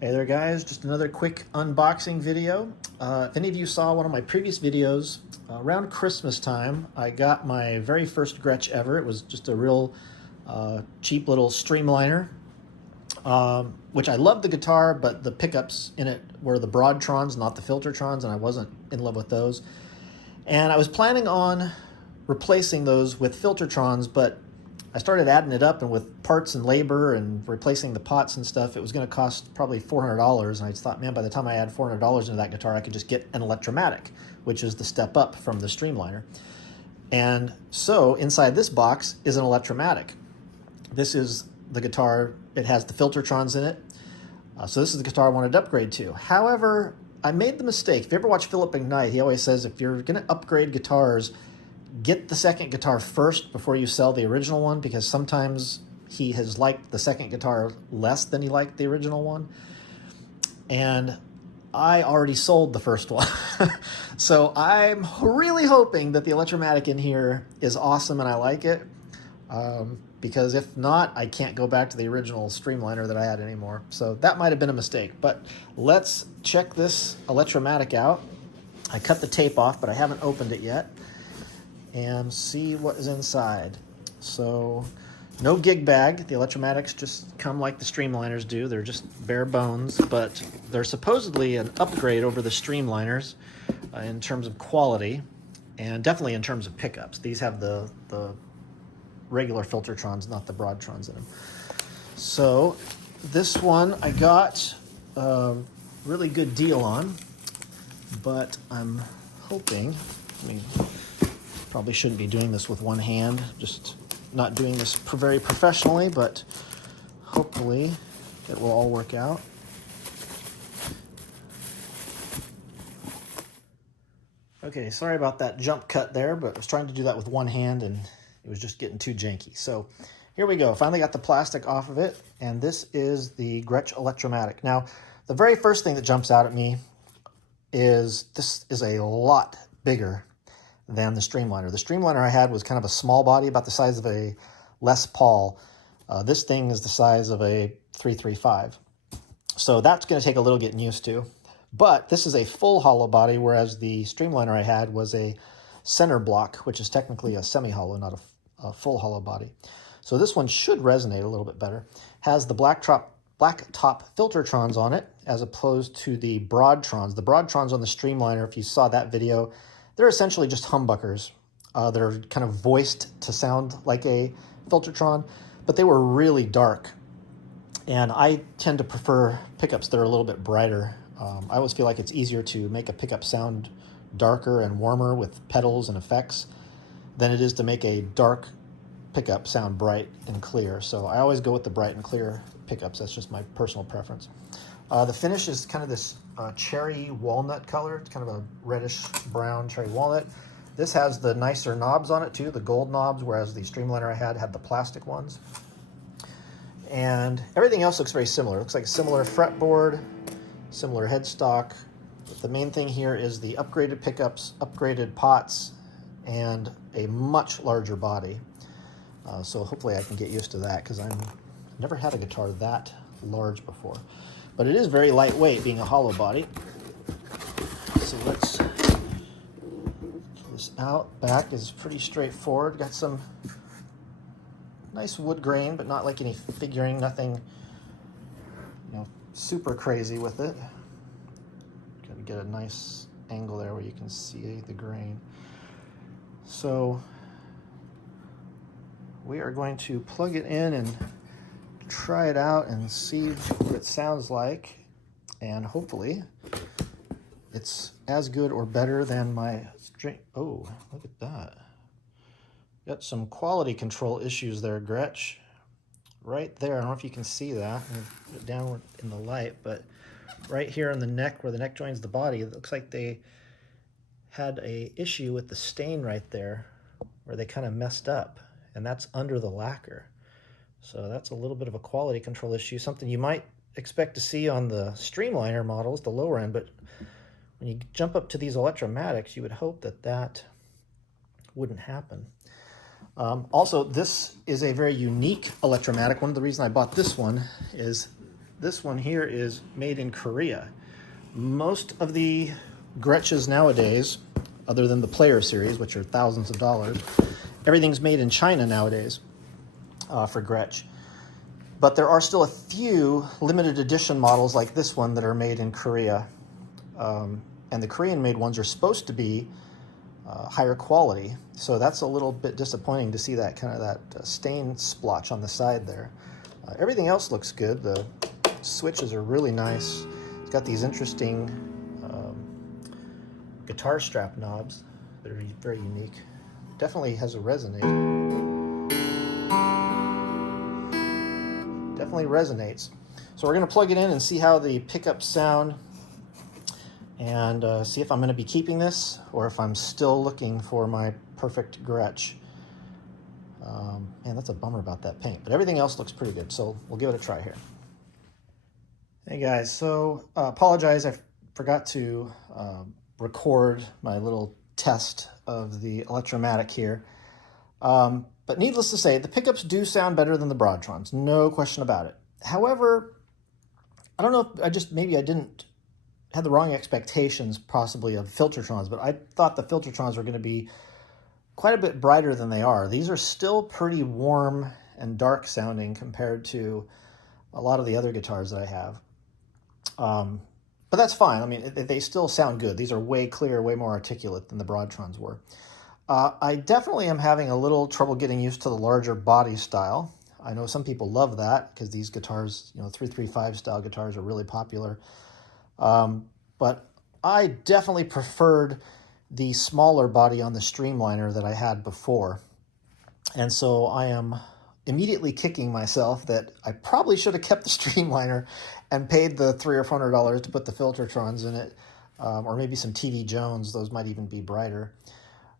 Hey there guys, just another quick unboxing video. If any of you saw one of my previous videos, around Christmas time, I got my very first Gretsch ever. It was just a real cheap little streamliner, which I loved the guitar, but the pickups in it were the Broadtrons, not the Filtertrons, and I wasn't in love with those. And I was planning on replacing those with Filtertrons, but I started adding it up, and with parts and labor and replacing the pots and stuff, it was going to cost probably $400. And I thought, man, by the time I add $400 into that guitar, I could just get an Electromatic, which is the step up from the Streamliner. And so inside this box is an Electromatic. This is the guitar. It has the Filtertrons in it. So this is the guitar I wanted to upgrade to. However, I made the mistake. If you ever watch Philip McKnight, he always says if you're going to upgrade guitars, get the second guitar first before you sell the original one, because sometimes he has liked the second guitar less than he liked the original one. And I already sold the first one. So I'm really hoping that the Electromatic in here is awesome and I like it. Because if not, I can't go back to the original Streamliner that I had anymore. So that might have been a mistake. But let's check this Electromatic out. I cut the tape off, but I haven't opened it yet, and see what is inside. So no gig bag. The Electromatics just come like the Streamliners do. They're just bare bones, but they're supposedly an upgrade over the Streamliners in terms of quality and definitely in terms of pickups. These have the regular Filtertrons, not the Broadtrons in them. So this one I got a really good deal on, but I'm hoping, probably shouldn't be doing this with one hand, just not doing this very professionally, but hopefully it will all work out. Okay, sorry about that jump cut there, but I was trying to do that with one hand and it was just getting too janky. So here we go. Finally got the plastic off of it, and this is the Gretsch Electromatic. Now, the very first thing that jumps out at me is this is a lot bigger than the Streamliner. The Streamliner I had was kind of a small body, about the size of a Les Paul. This thing is the size of a 335. So that's going to take a little getting used to. But this is a full hollow body, whereas the Streamliner I had was a center block, which is technically a semi-hollow, not a full hollow body. So this one should resonate a little bit better. Has the black top Filtertrons on it, as opposed to the Broadtrons. The Broadtrons on the Streamliner, if you saw that video, they're essentially just humbuckers that are kind of voiced to sound like a Filtertron, but they were really dark. And I tend to prefer pickups that are a little bit brighter. I always feel like it's easier to make a pickup sound darker and warmer with pedals and effects than it is to make a dark pickup sound bright and clear. So I always go with the bright and clear pickups. That's just my personal preference. The finish is kind of this cherry walnut color. It's kind of a reddish brown cherry walnut. This has the nicer knobs on it too, the gold knobs, whereas the Streamliner I had the plastic ones. And everything else looks very similar. It looks like a similar fretboard, similar headstock. But the main thing here is the upgraded pickups, upgraded pots, and a much larger body. So hopefully I can get used to that, because I've never had a guitar that large before. But it is very lightweight, being a hollow body. So let's pull this out. Back is pretty straightforward. Got some nice wood grain, but not like any figuring, nothing, super crazy with it. Gotta get a nice angle there where you can see the grain. So we are going to plug it in and try it out and see what it sounds like, and hopefully it's as good or better than my string. Oh, look at that. Got some quality control issues there, Gretsch. Right there, I don't know if you can see that. I'm gonna put it down in the light, but right here on the neck, where the neck joins the body, it looks like they had a issue with the stain right there, where they kind of messed up, and that's under the lacquer. So that's a little bit of a quality control issue, something you might expect to see on the Streamliner models, the lower end, but when you jump up to these Electromatics, you would hope that that wouldn't happen. Also, this is a very unique Electromatic. One of the reasons I bought this one is This one here is made in Korea. Most of the Gretsches nowadays, other than the Player series, which are thousands of dollars, everything's made in China nowadays for Gretsch. But there are still a few limited edition models like this one that are made in Korea. And the Korean-made ones are supposed to be higher quality. So that's a little bit disappointing to see that kind of that stain splotch on the side there. Everything else looks good. The switches are really nice. It's got these interesting guitar strap knobs that are very unique. Definitely has a resonator. Definitely resonates. So we're going to plug it in and see how the pickups sound, and see if I'm going to be keeping this or if I'm still looking for my perfect Gretsch. Man, that's a bummer about that paint, but everything else looks pretty good, so we'll give it a try here. Hey guys, so apologize, I forgot to record my little test of the Electromatic here. But needless to say, the pickups do sound better than the Broadtrons, no question about it. However, I don't know if maybe I didn't had the wrong expectations possibly of Filtertrons, but I thought the Filtertrons were going to be quite a bit brighter than they are. These are still pretty warm and dark sounding compared to a lot of the other guitars that I have. But that's fine. I mean, they still sound good. These are way clearer, way more articulate than the Broadtrons were. I definitely am having a little trouble getting used to the larger body style. I know some people love that because these guitars, 335 style guitars are really popular. But I definitely preferred the smaller body on the Streamliner that I had before. And so I am immediately kicking myself that I probably should have kept the Streamliner and paid the $300 or $400 to put the Filtertrons in it, or maybe some TV Jones. Those might even be brighter.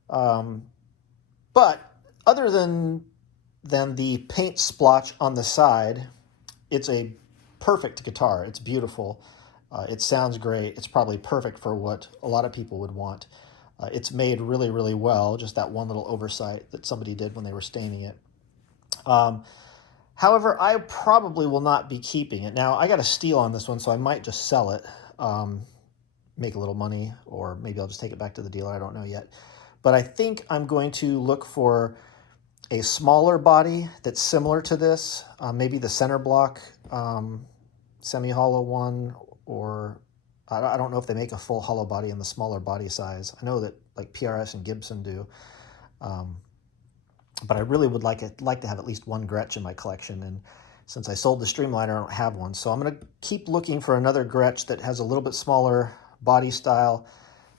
But other than the paint splotch on the side, it's a perfect guitar. It's beautiful. It sounds great. It's probably perfect for what a lot of people would want. It's made really, really well, just that one little oversight that somebody did when they were staining it. However, I probably will not be keeping it. Now, I got a steal on this one, so I might just sell it, make a little money, or maybe I'll just take it back to the dealer. I don't know yet. But I think I'm going to look for a smaller body that's similar to this, maybe the center block semi-hollow one, or I don't know if they make a full hollow body in the smaller body size. I know that like PRS and Gibson do, but I really would like to have at least one Gretsch in my collection. And since I sold the Streamliner, I don't have one. So I'm going to keep looking for another Gretsch that has a little bit smaller body style,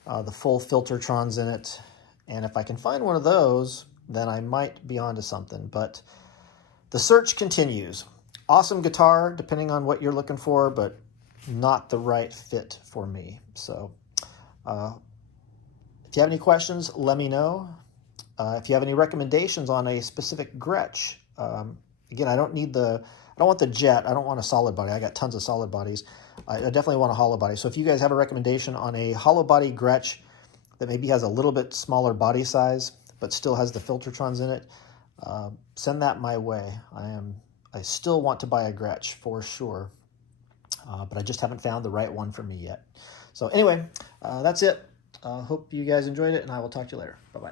the full Filtertrons in it. And if I can find one of those, then I might be onto something. But the search continues. Awesome guitar, depending on what you're looking for, but not the right fit for me. So if you have any questions, let me know. If you have any recommendations on a specific Gretsch, again, I don't want the jet. I don't want a solid body. I got tons of solid bodies. I definitely want a hollow body. So if you guys have a recommendation on a hollow body Gretsch that maybe has a little bit smaller body size, but still has the Filtertrons in it, send that my way. I still want to buy a Gretsch for sure, but I just haven't found the right one for me yet. So anyway, that's it. Hope you guys enjoyed it, and I will talk to you later. Bye-bye.